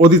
ਉਹਦੀ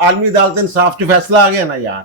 ਆਲਮੀ ਅਦਾਲਤ ਇਨਸਾਫ 'ਚ ਫੈਸਲਾ ਆ ਗਿਆ ਨਾ ਯਾਰ।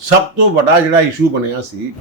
ਸਭ ਤੋਂ ਵੱਡਾ ਜਿਹੜਾ ਇਸ਼ੂ ਬਣਿਆ ਸੀ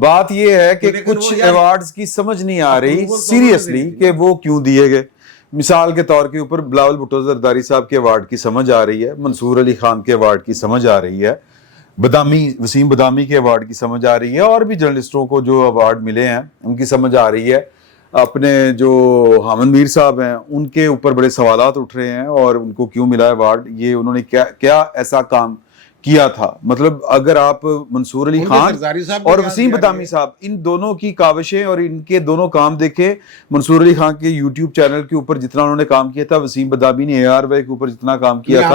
بات یہ ہے کہ لیکن کچھ وہ یار ایوارڈز کی سمجھ نہیں آ رہی approval تو سیریسلی انہوں نے کہ وہ کیوں دیے گئے. مثال کے طور کے اوپر بلاول بھٹو زرداری صاحب کے ایوارڈ کی سمجھ آ رہی ہے, منصور علی خان کے ایوارڈ کی سمجھ آ رہی ہے, وسیم بدامی کے ایوارڈ کی سمجھ آ رہی ہے, اور بھی جرنلسٹوں کو جو ایوارڈ ملے ہیں ان کی سمجھ آ رہی ہے. اپنے جو حامد میر صاحب ہیں ان کے اوپر بڑے سوالات اٹھ رہے ہیں, اور ان کو کیوں ملا ایوارڈ, یہ انہوں نے کیا ایسا کام کیا تھا. مطلب اگر آپ منصور علی خان اور وسیم بدامی صاحب ان دونوں کی کاوشیں اور ان کے دونوں کام دیکھیں, منصور علی خان کے یوٹیوب چینل کے اوپر جتنا انہوں نے کام کیا تھا, وسیم بدامی نے ARY کے اوپر جتنا کام کیا تھا,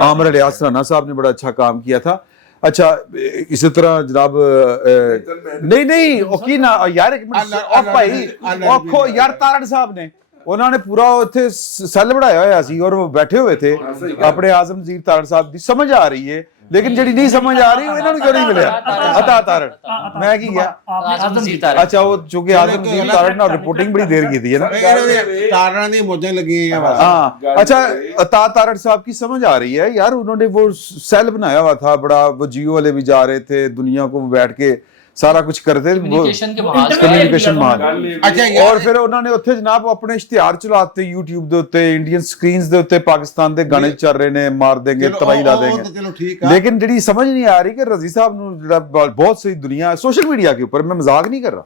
عامر الیاس رانا صاحب نے بڑا اچھا کام کیا تھا. اچھا اسی طرح جناب نہیں یار یار تارڑ صاحب نے انہوں نے پورا اتنے سیل بنایا ہوا سی اور وہ بیٹھے ہوئے تھے اپنے اعظم وزیر تارڑ صاحب دی. سمجھ آ رہی ہے لیکن جڑی نہیں سمجھ آ رہی وہ انہوں نے کیوں نہیں ملیا. عطا تارڑ میں کی گیا اچھا وہ چونکہ اعظم وزیر تارڑ نے رپورٹنگ بڑی دیر کی تھی نا. ہاں اچھا عطا تارڑ صاحب کی سمجھ آ رہی ہے یار, انہوں نے وہ سیل بنایا ہوا تھا بڑا, وہ جیو والے بھی جا رہے تھے دنیا کو بیٹھ کے سارا کچھ کرتے, کمیونیکیشن محاذ. اور پھر انہوں نے اتنے جناب اپنے اشتہار چلاتے یوٹیوب دے اوتے, انڈین سکرینز دے اوتے پاکستان دے گانے چل رہے نے, مار دیں گے تباہی لا دیں گے. لیکن جڑی سمجھ نہیں آ رہی کہ رضی صاحب نو بہت سی دنیا سوشل میڈیا کے اوپر, میں مذاق نہیں کر رہا,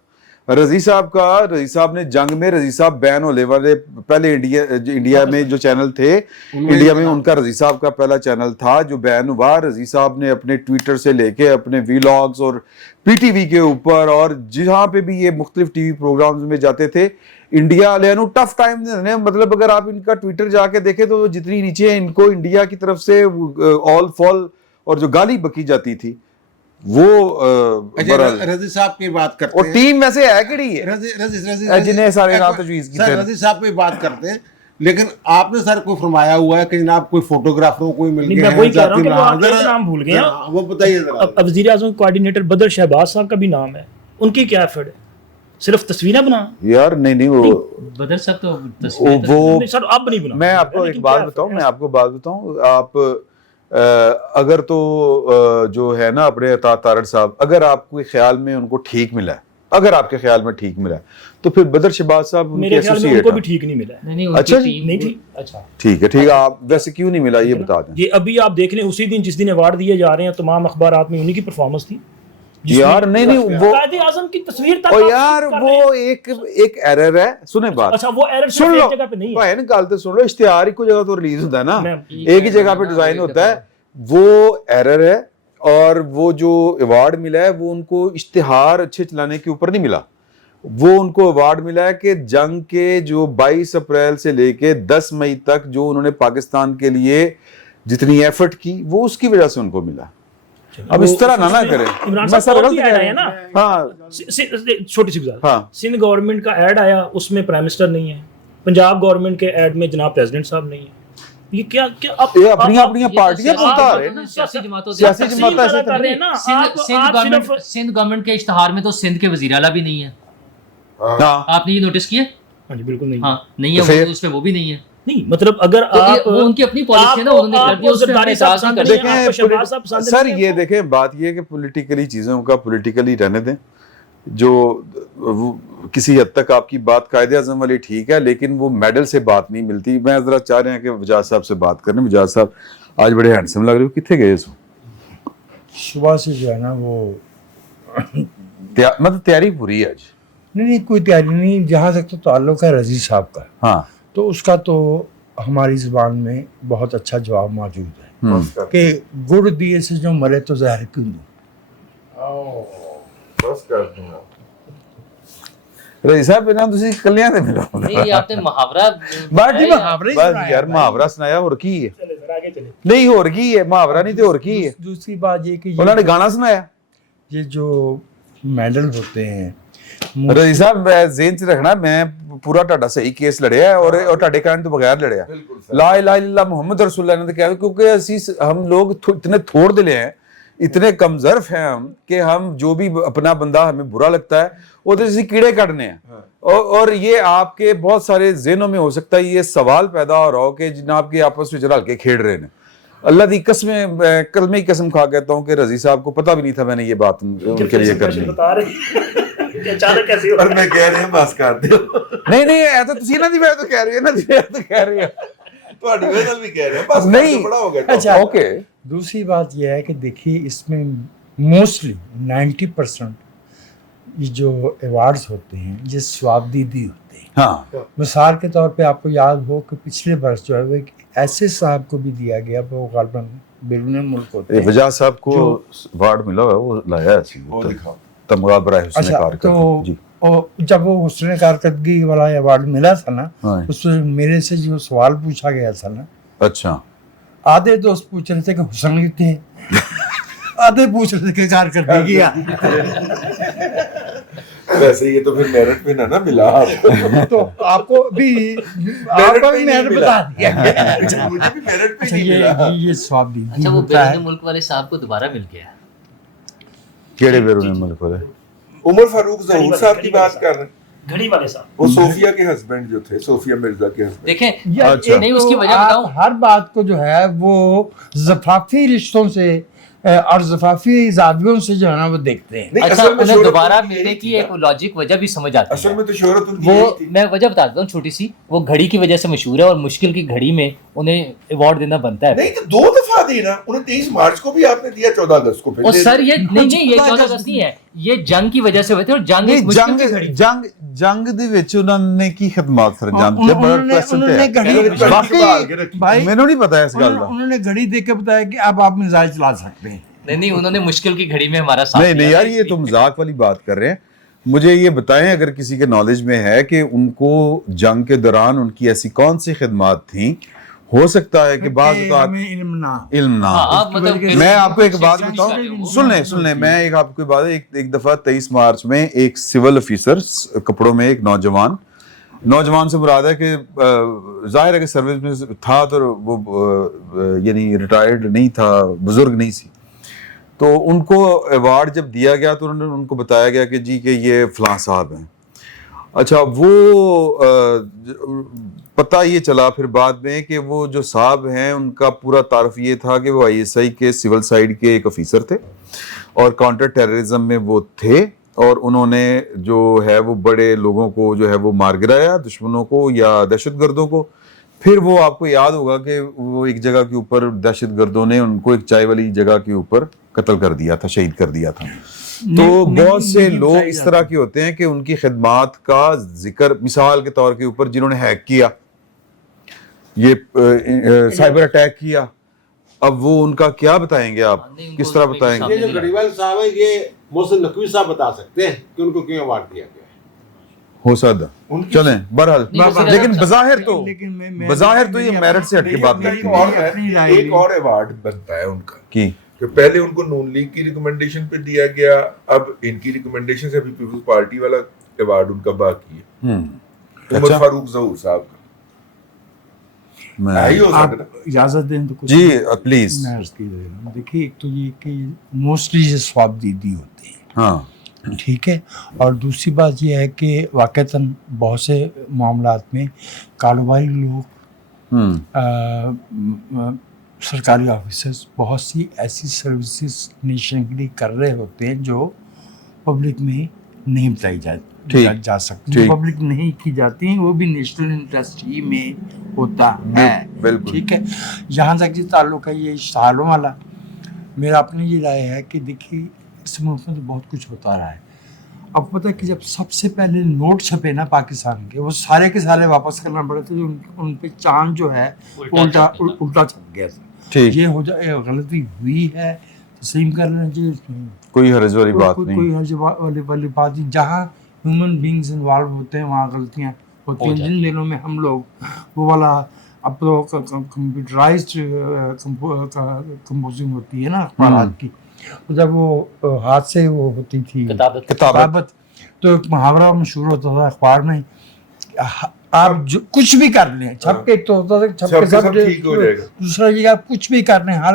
رضی صاحب نے جنگ میں رضی صاحب بین ہونے والے پہلے انڈیا میں جو چینل تھے, انڈیا میں ان کا رضی صاحب کا پہلا چینل تھا جو بین ہوا. رضی صاحب نے اپنے ٹویٹر سے لے کے اپنے ویلاگز اور PTV کے اوپر اور جہاں پہ بھی یہ مختلف TV پروگرامز میں جاتے تھے, انڈیا والے نو ٹف ٹائم دینے. مطلب اگر آپ ان کا ٹویٹر جا کے دیکھیں تو جتنی نیچے ان کو انڈیا کی طرف سے آل فال اور جو گالی بکی جاتی تھی وہ رضی صاحب کی بات کرتے ہیں, اور ٹیم ویسے ہے کیڑی ہے جنہیں سارے نام تجویز کی رضی صاحب کی بات کرتے ہیں, لیکن آپ نے سر کوئی فرمایا ہوا ہے کہ جناب کوئی فوٹوگرافروں کوئی مل گئے ہیں, میں وہی کہہ رہا ہوں کہ وہ آپ ایک نام بھول گئے ہیں, وہ بتائیے ذرا. اب وزیر اعظم کوارڈینیٹر بدر شہباز صاحب کا بھی نام ہے, ان کی کیا ایفرٹ ہے, صرف تصویریں بنا یار؟ نہیں وہ بدر صاحب تو وہ سر اب نہیں بنا. میں آپ کو ایک بات بتاؤں, آپ اگر تو جو ہے نا اپنے عطا تارڑ صاحب, اگر آپ کو خیال میں ان کو ٹھیک ملا ہے, اگر آپ کے خیال میں ٹھیک ملا ہے تو پھر بدر شہباز صاحب میرے خیال میں ان کو بھی ٹھیک نہیں ملا ہے. اچھا نہیں ٹھیک, اچھا ٹھیک ہے, آپ ویسے کیوں نہیں ملا یہ بتا دیں. یہ ابھی آپ دیکھ لیں اسی دن جس دن ایوارڈ دیے جا رہے ہیں تمام اخبارات میں انہی کی پرفارمنس تھی یار. نہیں وہ قائد اعظم کی تصویر تک یار وہ ایک ایرر ہے. سنیں بات, اچھا وہ ایرر سن لو جگہ پہ نہیں ہے بھائی نا, گل تو سن لو. اشتہار ایک جگہ تو ریلیز ہوتا ہے نا, ایک ہی جگہ پہ ڈیزائن ہوتا ہے, وہ ایرر ہے. اور وہ جو ایوارڈ ملا ہے وہ ان کو اشتہار اچھے چلانے کے اوپر نہیں ملا, وہ ان کو ایوارڈ ملا ہے کہ جنگ کے جو 22 اپریل سے لے کے 10 مئی تک جو انہوں نے پاکستان کے لیے جتنی ایفرٹ کی وہ اس کی وجہ سے ان کو ملا. اب اس طرح نہ کریں, میں سر غلط کہہ رہا ہوں. ہاں چھوٹی سی گزارش, ہاں سندھ گورنمنٹ کا ایڈ آیا, اس میں پرائم منسٹر نہیں ہے. پنجاب گورنمنٹ کے ایڈ میں جناب پریزیڈنٹ صاحب نہیں ہے. یہ کیا اپنی پارٹیاں بولتا آ رہے ہیں, سیاسی جماعتوں سیاسی جماعت ایسے کر رہے ہیں نا. سندھ گورنمنٹ کے اشتہار میں تو سندھ کے وزیر اعلیٰ بھی نہیں ہے. آپ نے یہ نوٹس کیا؟ ہاں جی بالکل نہیں. ہاں نہیں ہے, اس میں وہ بھی نہیں ہے. نہیں مطلب اگر آپ ان کی اپنی پالیسی ہے نا, انہوں نے کر دیا, اس پہ ہم اعتراض نہیں دیکھیں سر. یہ دیکھیں بات یہ ہے کہ پولیٹیکلی چیزوں کا پولیٹیکلی رہنے دیں. جو کسی حد تک آپ کی بات قائد اعظم والی ٹھیک ہے, لیکن وہ میڈل سے بات نہیں ملتی. میں ذرا چاہ رہے ہیں کہ وجاز صاحب سے بات کریں. وجاز صاحب آج بڑے ہینڈسم لگ رہے ہو, کتنے گئے سو؟ صبح سے جو ہے نا وہ مطلب تیاری پوری ہے آج؟ نہیں کوئی تیاری نہیں. جہاں تک تو تعلق ہے رضی صاحب کا, ہاں تو اس کا تو ہماری زبان میں بہت اچھا جواب موجود ہے کہ گڑ دیے سے جو مرے تو زہر کیوں دوں. رضی صاحب تسی کلیاں تے ملو. نہیں آپ نے محاورہ بس یار محاورہ سنایا, اور کی ہے نہیں, اور کی ہے محاورہ نہیں تے اور کی ہے. دوسری بات یہ کہ انہوں نے گانا سنایا. یہ جو میڈل ہوتے ہیں رضی صاحب ذہن چ رکھنا, میں پورا ٹاڈا صحیح کیس لڑیا ہے اور ٹاڈے کہنے تو بغیر لڑیا. لا الہ الا اللہ محمد رسول اللہ نے کہا, کیونکہ ہم لوگ اتنے تھوڑ دلے ہیں, اتنے کم ظرف ہیں ہم کہ ہم جو بھی اپنا بندہ ہمیں برا لگتا ہے وہ تو اسی کیڑے کاٹنے ہیں. اور یہ آپ کے بہت سارے ذہنوں میں ہو سکتا ہے یہ سوال پیدا ہو رہا ہو کہ جناب کے آپس میں رل کے کھیڑ رہے ہیں. اللہ دی قسم کلمہ کی قسم کھا کہتا ہوں کہ رضی صاحب کو پتہ بھی نہیں تھا میں نے یہ بات ان کے لیے کرنی. بتا رہے کہ اچانک کیسے اور میں کہہ رہے ہیں بس کر دو. نہیں ایسا تو تسی نہ دی میں تو کہہ رہی ہے نا تو کہہ رہی ہے تہاڈی وجہ بھی کہہ رہے ہیں بس نہیں. بڑا ہو گیا. اچھا اوکے. دوسری بات یہ ہے کہ دیکھیے اس میں موسٹلی 90% یہ جو ایوارڈز ہوتے ہیں یہ ثواب دیدی ہوتے ہیں. ہاں مثال کے طور پہ آپ کو یاد ہو کہ پچھلے برس جو ہے وہ ایک ایسے صاحب کو بھی دیا گیا وہ غالباً بیرون ملک ہوتے ہیں. وجہ صاحب کو ایوارڈ ملا ہوا ہے وہ لایا ہے وہ دکھاؤ. تمغہ برائے حسن اچھا کارکردگی. تو جی جب وہ حسن کارکردگی والا ایوارڈ ملا تھا نا ہاں. اس میں میرے سے جو سوال پوچھا گیا تھا نا اچھا آدھے دوست پوچھ رہے تھے کہ حسن لکھتے ہیں آدھے پوچھ رہے تھے کہ کارکردگی. ویسے یہ تو پھر میرٹ پہ نہ ملا. تو آپ کو بھی میرٹ بتا دیا مجھے بھی میرٹ پہ نہیں ملا. یہ ثواب دی اچھا وہ ہوتا ہے. بیرون ملک والے صاحب کو دوبارہ مل گیا. کیڑے بیرون ملک والے؟ عمر فاروق ظہور صاحب کی بات کر رہے ہیں. گھڑی والے صاحب وہ صوفیہ کے ہسبینڈ جو تھے, صوفیہ مرزا کے ہسبینڈ. دیکھیں اچھا. نہیں اس کی وجہ آپ بتاؤں. ہر بات کو جو ہے وہ زفافی رشتوں سے اور زفافی زاویوں سے جو ہے نا وہ دیکھتے ہیں. اچھا انہیں دوبارہ ملنے کی ایک لاجک وجہ بھی سمجھ آتی اصل ہے. میں تو شہرت ان کی وہ یہی تھی. میں وجہ بتا دیتا ہوں چھوٹی سی. وہ گھڑی کی وجہ سے مشہور ہے اور مشکل کی گھڑی میں انہیں ایوارڈ دینا بنتا ہے. نہیں تو 2 دفعہ دینا. 29 مارچ کو بھی آپ نے دیا, 14 اگست کو پھر اور دے سر دیا. یہ نہیں یہ 14 اگست نہیں ہے, یہ جنگ کی وجہ سے ہوئے تھے اور جنگ ایک مشکل کی گھڑی. جنگ دے وچ انہوں نے کی خدمات سر انجام دیا. بڑا کوسچن انہوں نے ہے گھڑی واقعی بھائی مینوں نہیں پتا اس گل دا. انہوں نے گھڑی دے کے بتایا کہ اب آپ میزائل چلا سکتے ہیں. نہیں انہوں نے مشکل کی گھڑی میں ہمارا ساتھ نہیں یار یہ تو مذاق والی بات کر رہے ہیں. مجھے یہ بتائیں اگر کسی کے نالج میں ہے کہ ان کو جنگ کے دوران ان کی ایسی کون سی خدمات تھیں. ہو سکتا ہے کہ بعض اوقات علم نہ. میں آپ کو ایک بات بتاؤں, سن لیں میں ایک آپ کو بات ایک دفعہ 23 مارچ میں ایک سول افیسر کپڑوں میں ایک نوجوان سے مراد ہے کہ ظاہر ہے کہ سروس میں تھا تو وہ یعنی ریٹائرڈ نہیں تھا, بزرگ نہیں سی. تو ان کو ایوارڈ جب دیا گیا تو انہوں نے ان کو بتایا گیا کہ جی کہ یہ فلاں صاحب ہیں. اچھا وہ پتہ یہ چلا پھر بعد میں کہ وہ جو صاحب ہیں ان کا پورا تعارف یہ تھا کہ وہ ISI کے سول سائڈ کے ایک افیسر تھے اور کاؤنٹر ٹیررزم میں وہ تھے, اور انہوں نے جو ہے وہ بڑے لوگوں کو جو ہے وہ مار گرایا, دشمنوں کو یا دہشت گردوں کو. پھر وہ آپ کو یاد ہوگا کہ وہ ایک جگہ کے اوپر دہشت گردوں نے ان کو ایک چائے والی جگہ کے اوپر قتل کر دیا تھا, شہید کر دیا تھا. تو بہت سے لوگ اس طرح کے ہوتے ہیں کہ ان کی خدمات کا ذکر مثال کے طور کے اوپر جنہوں نے ہیک کیا, یہ سائبر اٹیک کیا, اب وہ ان کا کیا بتائیں گے آپ, کس طرح بتائیں گے؟ یہ جو گھڑی والے صاحب ہیں یہ محسن نقوی صاحب بتا سکتے ہیں کہ ان کو کیوں ایوارڈ دیا گیا ہے. ہو سکتا چلیں بہرحال, لیکن بظاہر تو یہ میرٹ سے ہٹ کے بات کرتے ہیں. ایک اور ایوارڈ بنتا ہے ان کا کی کہ پہلے ان کو نون لیگ کی ریکمنڈیشن پہ دیا گیا, اب ان کی ریکمنڈیشن سے ابھی پیپلز پارٹی والا ایوارڈ ان کا باقی ہے. عمر فاروق ظہور صاحب کا آپ اجازت دیں تو کچھ جی پلیز. میں عرض کی رہی ہوں. دیکھیے ایک تو یہ کہ موسٹلی یہ ثواب دیدی ہوتے ہیں, ہاں ٹھیک ہے, اور دوسری بات یہ ہے کہ واقعتاً بہت سے معاملات میں کاروباری لوگ سرکاری آفیسرز بہت سی ایسی سروسز نیشن کے لیے کر رہے ہوتے ہیں جو پبلک میں نہیں بتائی جا سکتی, جو پبلک نہیں کی جاتی ہیں, وہ بھی نیشنل انٹرسٹ ہی میں ہوتا ہے. ٹھیک ہے, جہاں تک یہ تعلق ہے یہ اشتہاروں والا, میرا اپنی یہ رائے ہے کہ دیکھیے اس ملک میں تو بہت کچھ ہوتا رہا ہے. اب پتہ کہ جب سب سے پہلے نوٹ چھپے نا پاکستان کے, وہ سارے کے سارے واپس کرنا پڑے تھے, ان پہ چاند جو ہے الٹا چھپ گیا تھا. یہ ہو جائے غلطی ہوئی ہے, تسلیم کر لینا چاہیے, کوئی حرج والی بات نہیں, کوئی حرج والی بات نہیں. جہاں ہیومن بینگز انوالو ہوتے ہیں وہاں غلطیاں ہوتی ہیں. جن دنوں میں ہم لوگ وہ والا اب تو کمپیوٹرائزڈ کمپوزنگ ہوتی ہے نا اخبارات کی, جب وہ ہاتھ سے وہ ہوتی تھی کتابت, تو ایک محاورہ مشہور ہوتا تھا اخبار میں, آپ جو کچھ بھی کر لیں, چھپ کے تو ہوتا تھا چھپ کے سب ٹھیک ہو جائے گا. دوسرا یہ آپ کچھ بھی کر لیں, ہر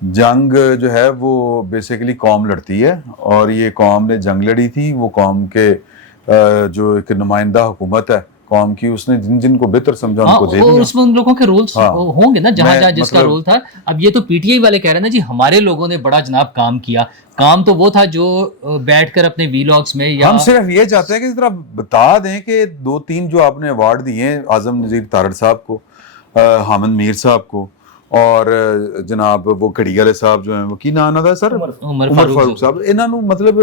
جنگ جو ہے وہ بیسیکلی قوم لڑتی ہے اور یہ قوم نے جنگ لڑی تھی. وہ قوم کے جو ایک نمائندہ حکومت ہے قوم کی, اس نے جن کو بہتر سمجھا ان کو دے دیا. اس میں ان لوگوں کے رولز ہوں گے نا جہاں جہاں جس کا مطلب رول تھا. اب یہ تو پی ٹی آئی والے کہہ رہے ہیں نا جی ہمارے لوگوں نے بڑا جناب کام کیا. کام تو وہ تھا جو بیٹھ کر اپنے ویلاگس میں یا ہم صرف یہ چاہتے ہیں کہ ذرا بتا دیں کہ 2-3 جو آپ نے ایوارڈ دیے ہیں اعظم نذیر تارڑ صاحب کو, حامد میر صاحب کو, اور جناب وہ کھڑی والے صاحب جو ہیں وہ کی نام تھا سر, عمر فاروق فاروق صاحب, انہوں نے مطلب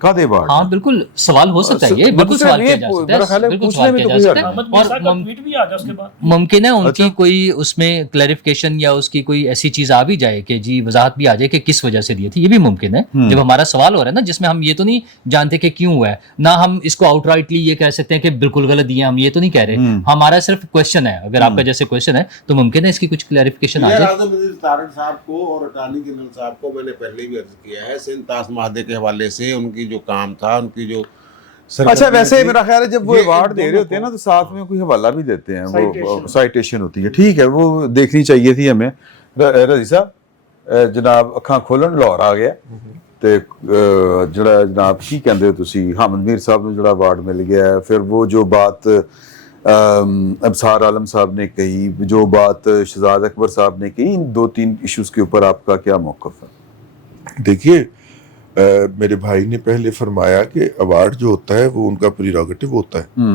کادے ایوارڈ. ہاں بالکل سوال ہو سکتا ہے, یہ بالکل سوال کیا جا سکتا میرا خیال ہے, ہے بالکل پوچھنے سوال میں کیا تو جا کوئی سکتا حرج ہے. اور اور ٹویٹ بھی آ گیا اس کے بعد. ممکن ہے ان کی کوئی اس میں کلیریفیکیشن یا اس کی کوئی ایسی چیز آ بھی جائے کہ جی وضاحت بھی آ جائے کہ کس وجہ سے دیے تھے, یہ بھی ممکن ہے. جب ہمارا سوال ہو رہا ہے نا جس میں ہم یہ تو نہیں جانتے کہ کیوں ہوا ہے, نہ ہم اس کو آؤٹ رائٹلی یہ کہہ سکتے ہیں کہ بالکل غلط دیے, ہم یہ تو نہیں کہہ رہے. ہمارا صرف کوشچن ہے, اگر آپ کا جیسے کوشچن ہے تو ممکن ہے اس کی کچھ کلیریفیکیشن آ جائے. اعظم نذیر تارڑ صاحب کو اور اٹارنی جنرل صاحب کو میں نے پہلے بھی عرض کیا ہے, سندھ طاس معاہدے کے حوالے سے ان کی جو کام تھا, ان کی جو اچھا ویسے میرا خیال ہے جب وہ ایوارڈ دے رہے ہوتے ہیں نا تو ساتھ میں کوئی حوالہ بھی دیتے ہیں, وہ سائٹیشن ہوتی ہے. ٹھیک ہے, وہ دیکھنی چاہیے تھی ہمیں. رضی صاحب جناب اکھاں کھولن لاہور آ گیا تے جڑا جناب کی کہندے ہو تسی حامد میر صاحب نو جڑا ایوارڈ مل گیا ہے, پھر وہ جو بات ابصار عالم صاحب نے کہی, جو بات شہزاد اکبر صاحب نے کہی, ان 2-3 ایشوز کے اوپر آپ کا کیا موقف ہے؟ دیکھیے میرے بھائی نے پہلے فرمایا کہ ایوارڈ جو ہوتا ہے وہ ان کا پریروگیٹو ہوتا ہے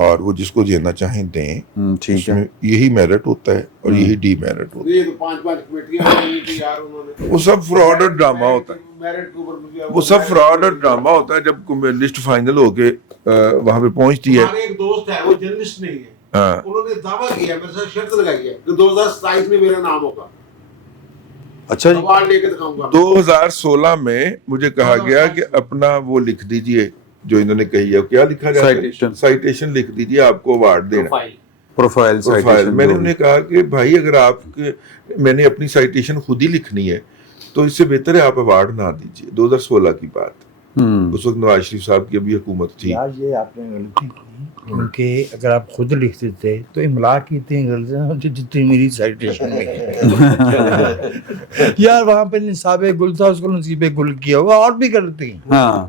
اور وہ جس کو دینا چاہیں دیں, ٹھیک ہے, یہی میرٹ ہوتا ہے اور یہی ڈی میرٹ ہوتا ہے. یہ تو 5 کمیٹیاں بنی تھی یار انہوں نے, وہ سب فراڈ اور ڈرامہ ہوتا ہے, میرٹ کے اوپر وہ سب فراڈ اور ڈرامہ ہوتا ہے. جب لسٹ فائنل ہو کے وہاں پہ پہنچتی ہے, ہمارے ایک دوست ہے وہ جرنلسٹ نہیں ہے, ہاں انہوں نے دعویٰ کیا, میرے ساتھ شرط لگائی ہے کہ 2027 میں میرا نام ہوگا, اچھا جی, ایوارڈ لے کے دکھاؤں گا. 2016 میں مجھے کہا گیا کہ اپنا وہ لکھ دیجئے جو انہوں نے کہی ہے, کیا لکھا جاتا ہے, سائٹیشن لکھ دیجئے, آپ کو ایوارڈ دینا پروفائل پروفائل. میں نے انہیں کہا کہ بھائی اگر آپ میں نے اپنی سائٹیشن خود ہی لکھنی ہے تو اس سے بہتر ہے آپ ایوارڈ نہ دیجئے. 2016 کی بات, اس وقت نواز شریف صاحب کی ابھی حکومت تھی. یار یہ آپ نے غلطی کی, کیونکہ اگر آپ خود لکھ دیتے تو املا کی اتنی غلطیاں ہوتی جتنی میری سائٹیشن میں یار وہاں پہ نصاب گل تھا, اس کو نصیب گل کیا ہوا, اور بھی غلطی. ہاں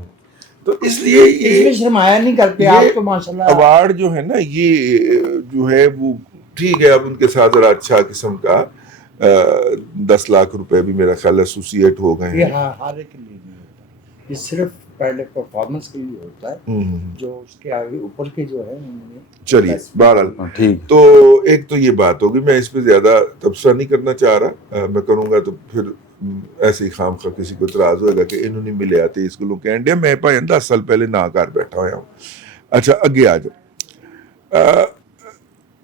تو اس لیے اس میں سرمایہ نہیں کرتے آپ تو ماشاءاللہ. ایوارڈ جو ہے نا یہ جو ہے وہ ٹھیک ہے, اب ان کے ساتھ ذرا اچھا قسم کا 10 لاکھ روپے بھی میرا خیال ایسوسیٹ ہو گئے یہ ہیں. ہر ایک کے لیے نہیں ہوتا, یہ صرف پہلے پرفارمنس کے لیے ہوتا ہے, جو اس کے آگے اوپر کے جو ہے انہوں نے. چلیے بہرحال ٹھیک, تو ایک تو یہ بات ہوگی, میں اس پہ زیادہ تبصرہ نہیں کرنا چاہ رہا. میں کروں گا تو پھر ایسے ہی خام خواہ کسی کو اعتراض ہوئے گا کہ انہوں نے ملے آتے اس کو لوگ کہیں گے میں پائیں 10 سال پہلے نہ کر بیٹھا ہوا ہوں. اچھا اگے آ جاؤ.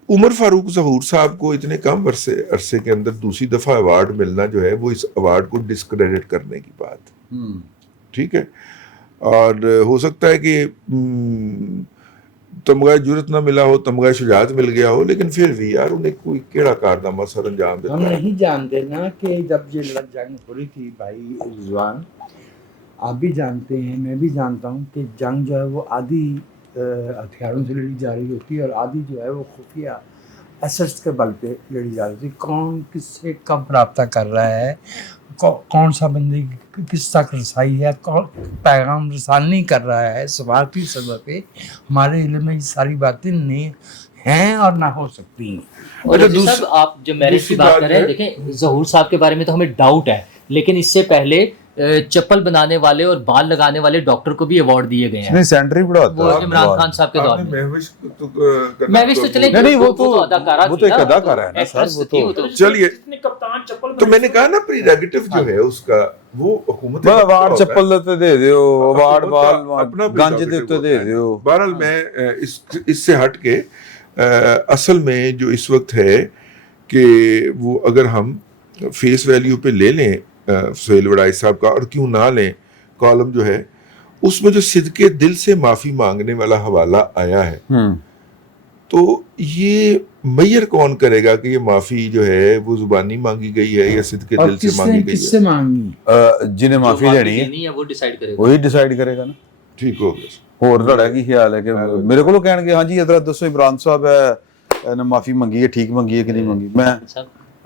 عمر فاروق ظہور صاحب کو اتنے کم عرصے کے اندر دوسری دفعہ ایوارڈ ملنا جو ہے وہ اس ایوارڈ کو ڈسکریڈٹ کرنے کی بات, ٹھیک ہے. اور ہو سکتا ہے کہ تمغہ جرت نہ ملا ہو, تمغہ شجاعت مل گیا ہو, لیکن پھر بھی یار انہیں کوئی کیڑا کارنامہ سر انجام دیتا ہم ہے. نہیں جانتے نا کہ جب یہ جنگ ہو رہی تھی بھائی رضوان, آپ بھی جانتے ہیں, میں بھی جانتا ہوں کہ جنگ جو ہے وہ آدھی ہتھیاروں سے لڑی جا رہی ہوتی ہے اور آدھی جو ہے وہ خفیہ ایسٹس کے بل پہ لڑی جا رہی تھی. کون کس سے کب رابطہ کر رہا ہے, کون سا بندے کس تک رسائی ہے, کون پیغام رسانی کر رہا ہے, سفارتی سطح پہ ہمارے علم میں یہ ساری باتیں نہیں ہیں اور نہ ہو سکتی ہیں. اور صاحب آپ جب میرج کی بات کر رہے ہیں, دیکھیں ظہور صاحب کے بارے میں تو ہمیں ڈاؤٹ ہے, لیکن اس سے پہلے چپل بنانے والے اور بال لگانے والے ڈاکٹر کو بھی ایوارڈ دیے گئے ہیں. سینٹری بڑھاتا وہ عمران خان صاحب کے دور میں. مہوش تو چلے, نہیں وہ تو اداکارہ وہ تو ایک اداکارہ ہے نا سر, وہ تو چلیے کپتان چپل تو میں نے کہا نا پریروگیٹو جو ہے اس کا وہ حکومت ایوارڈ چپل دیتے دے دیو, ایوارڈ بال اپنا گنج دیتے دے دیو. بہرحال میں اس سے ہٹ کے اصل میں جو اس وقت ہے کہ وہ اگر ہم فیس ویلیو پہ لے لیں سہیل وڑائی صاحب کا, اور کیوں نہ لیں, کالم جو ہے اس میں جو صدقے دل سے معافی مانگنے والا حوالہ آیا ہے, تو یہ میئر کون کرے گا کہ یہ معافی جو ہے وہ زبانی مانگی گئی ہے یا صدقے اور دل سے کس نے مانگی گئی کس سے ہے؟ مانگی, جنہیں معافی دینی ہے وہ ڈیسائیڈ کرے گا, وہی ڈیسائیڈ کرے گا نا. ٹھیک ہو گیا. ਹੋਰ ਤੁਹਾਡਾ ਕੀ ਖਿਆਲ ਹੈ ਕਿ ਮੇਰੇ ਕੋਲੋਂ ਕਹਿਣਗੇ ਹਾਂਜੀ ਹਜ਼ਰਤ ਦੱਸੋ ਇਮਰਾਨ ਸਾਹਿਬ ਹੈ ਨੇ ਮਾਫੀ ਮੰਗੀ ਹੈ, ਠੀਕ ਮੰਗੀ ਹੈ ਕਿ ਨਹੀਂ ਮੰਗੀ. ਮੈਂ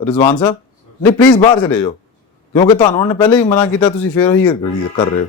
ਰਿਜ਼ਵਾਨ ਸਾਹਿਬ ਨਹੀਂ ਪਲੀਜ਼ ਬਾਹਰ ਚਲੇ ਜਾਓ ਕਿਉਂਕਿ ਤੁਹਾਨੂੰ ਉਹਨੇ ਪਹਿਲੇ ਹੀ ਮਨਾ ਕੀਤਾ ਤੁਸੀਂ ਫੇਰ ਉਹੀ ਕਰ ਰਹੇ ਹੋ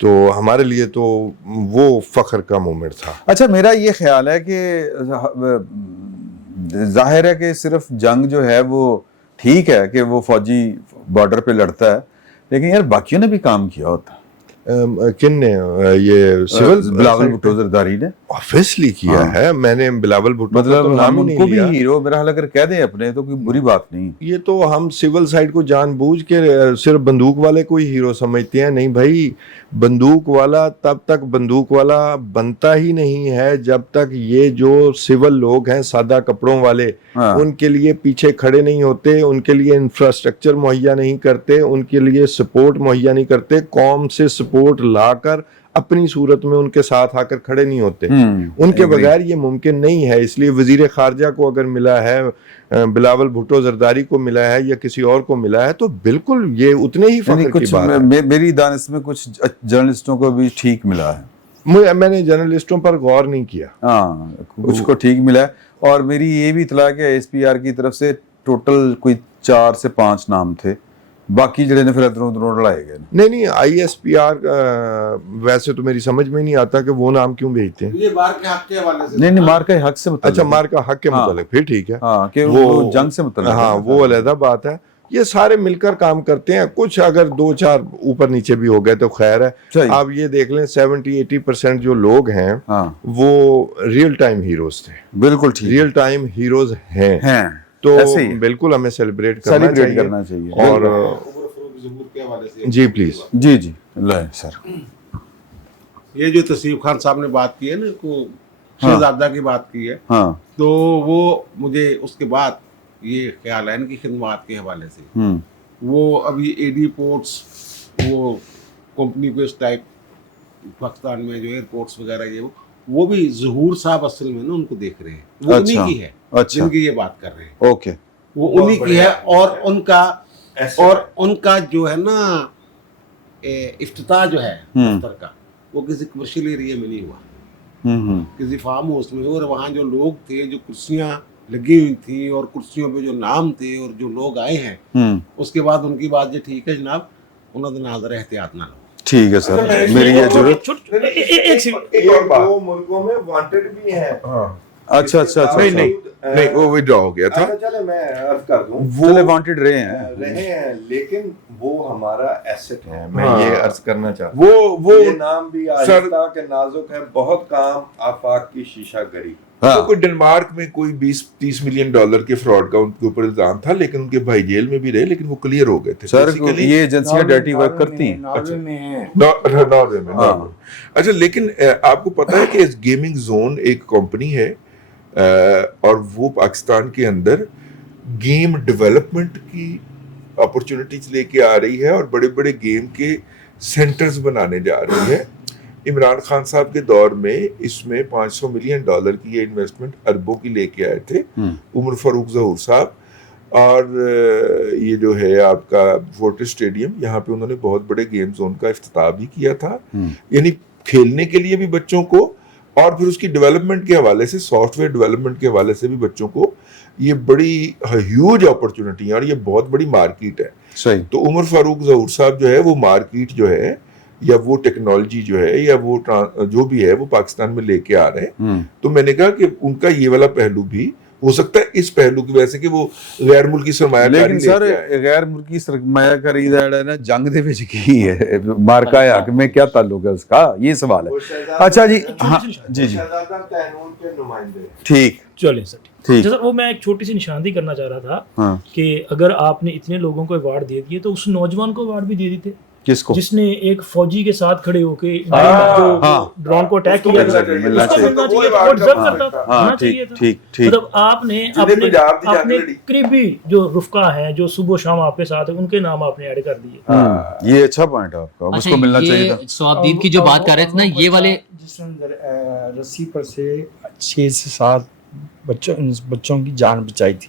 تو ہمارے لیے تو وہ فخر کا مومنٹ تھا. اچھا میرا یہ خیال ہے کہ ظاہر ہے کہ صرف جنگ جو ہے وہ ٹھیک ہے کہ وہ فوجی بارڈر پہ لڑتا ہے، لیکن یار باقیوں نے بھی کام کیا ہوتا ہے. کن نے یہ سول بلاول بھٹو زرداری نے آبویسلی کیا ہے. میں نے بلاول بھٹو کا تو مطلب نام ہم ہی ان کو نہیں بھی لیا. ہیرو میرا حال اگر کہہ دیں اپنے تو کوئی بری بات نہیں. یہ تو ہم سول سائڈ کو جان بوجھ کے صرف بندوق والے کو ہی ہیرو سمجھتے ہیں. نہیں بھائی، بندوق والا تب تک بندوق والا بنتا ہی نہیں ہے جب تک یہ جو سول لوگ ہیں سادہ کپڑوں والے ان کے لیے پیچھے کھڑے نہیں ہوتے، ان کے لیے انفراسٹرکچر مہیا نہیں کرتے، ان کے لیے سپورٹ مہیا نہیں کرتے، قوم سے سپورٹ لا کر اپنی صورت میں ان کے ساتھ آ کر کھڑے نہیں ہوتے. ان کے بغیر یہ ممکن نہیں ہے. اس لیے وزیر خارجہ کو اگر ملا ہے، بلاول بھٹو زرداری کو ملا ہے یا کسی اور کو ملا ہے تو بالکل یہ اتنے ہی فخر کی بات ہے. میری دانش میں کچھ جرنلسٹوں کو بھی ٹھیک ملا ہے. میں نے جرنلسٹوں پر غور نہیں کیا. ہاں کچھ کو ٹھیک ملا ہے. اور میری یہ بھی اطلاع کہ ایس پی آر کی طرف سے ٹوٹل کوئی 4 سے 5 نام تھے، باقی جڑے نے پھر ادھر لائے گئے. نہیں آئی ایس پی آر ویسے تو میری سمجھ میں نہیں آتا کہ وہ نام کیوں بھیجتے ہیں. یہ بار کے حق کے حوالے سے نہیں مار کا حق سے متعلق. اچھا مار کا حق کے متعلق پھر ٹھیک ہے. ہاں کہ وہ جنگ سے متعلق. ہاں وہ علیحدہ بات ہے. یہ سارے مل کر کام کرتے ہیں. کچھ اگر 2-4 اوپر نیچے بھی ہو گئے تو خیر ہے. آپ یہ دیکھ لیں 70-80% جو لوگ ہیں وہ ریئل ٹائم ہیروز تھے. بالکل ٹھیک، ریئل ٹائم ہیروز ہیں. تو بالکل ہمیں سیلیبریٹ کرنا چاہیے. اور جی پلیز جی لائے سر. یہ جو تصیب خان صاحب نے بات کی ہے نا، کو شہزادہ کی بات کی ہے، ہاں تو وہ مجھے اس کے بعد یہ خیال ہے ان کی خدمات کے حوالے سے وہ ابھی اے ڈی پورٹس وہ کمپنی کو اس ٹائپ پاکستان میں جو ایئرپورٹس وغیرہ یہ وہ بھی ظہور صاحب اصل میں نا ان کو دیکھ رہے ہیں. وہ انہی کی ہے جن کی یہ بات کر رہے ہیں. اوکے وہ انہی کی ہے. اور ان کا جو ہے نا افتتاح جو ہے دفتر کا وہ کسی کمرشل ایریا میں نہیں ہوا، کسی فارم ہاؤس میں. اور وہاں جو لوگ تھے، جو کرسیاں لگی ہوئی تھیں اور کرسیوں پہ جو نام تھے اور جو لوگ آئے ہیں، اس کے بعد ان کی بات یہ ٹھیک ہے جناب انہوں نے ناظر احتیاط نہ لو. ٹھیک ہے سر، میری یہ ضرورت. ایک دو ملکوں میں وانٹڈ بھی ہیں. اچھا نہیں وہ وڈرا ہو گیا تھا. چلے میں عرض کر دوں وہ وانٹڈ رہے ہیں لیکن وہ ہمارا ایسٹ ہے. میں یہ عرض کرنا چاہتا وہ یہ نام بھی آہستہ کہ نازک ہے. بہت کام آفاق کی شیشہ گری. کوئی ڈنمارک میں کوئی 20-30 ملین ڈالر کے فراڈ کا ان کے اوپر الزام تھا، لیکن ان کے بھائی جیل میں بھی رہے، لیکن وہ کلیئر ہو گئے تھے. سر یہ ایجنسیاں ڈرٹی ورک کرتی ہیں. ناروے میں ہیں. ناروے میں. اچھا لیکن آپ کو پتا ہے کہ گیمنگ زون ایک کمپنی ہے اور وہ پاکستان کے اندر گیم ڈیولپمنٹ کی اپرچونٹیز لے کے آ رہی ہے اور بڑے بڑے گیم کے سینٹرز بنانے جا رہی ہے. عمران خان صاحب کے دور میں اس میں $500 ملین کی یہ انویسٹمنٹ اربوں کی لے کے آئے تھے عمر فاروق ظہور صاحب. اور یہ جو ہے آپ کا فورٹس اسٹیڈیم، یہاں پہ انہوں نے بہت بڑے گیم زون کا افتتاح بھی کیا تھا، یعنی کھیلنے کے لیے بھی بچوں کو اور پھر اس کی ڈیولپمنٹ کے حوالے سے، سافٹ ویئر ڈیولپمنٹ کے حوالے سے بھی بچوں کو یہ بڑی ہیوج اپرچونٹی ہے اور یہ بہت بڑی مارکیٹ ہے. صحیح. تو عمر فاروق ظہور صاحب جو ہے وہ مارکیٹ جو ہے یا وہ ٹیکنالوجی جو ہے یا وہ جو بھی ہے وہ پاکستان میں لے کے آ رہے ہیں. تو میں نے کہا کہ ان کا یہ والا پہلو بھی ہو سکتا ہے اس پہلو کی وجہ سے کہ وہ غیر ملکی سرمایہ کاری. لیکن سر غیر ملکی سرمایہ کاری نا جنگ دے وچ کی ہے مارکا ہے کہ میں کیا تعلق ہے اس کا، یہ سوال ہے. اچھا جی ہاں جی شہزادہ قانون کے نمائندے. ٹھیک چلیں سر ٹھیک. سر وہ میں ایک چھوٹی سی نشاندہی کرنا چاہ رہا تھا کہ اگر آپ نے اتنے لوگوں کو ایوارڈ دے دیے تو اس نوجوان کو ایوارڈ بھی دے دیتے کس کو؟ جس نے ایک فوجی کے ساتھ کھڑے ہو کے جو ڈرون کو اٹیک کیا، مطلب آپ نے اپنے قریبی جو رفقا ہیں جو صبح شام آپ کے ساتھ ہیں ان کے نام آپ نے ایڈ کر دیے. یہ اچھا پوائنٹ ہے آپ کا، اس کو ملنا چاہیے تھا. سوابدید کی جو بات کر رہے تھے نا یہ والے، جس نے رسی پر سے 6 سے 7 بچوں کی جان بچائی تھی.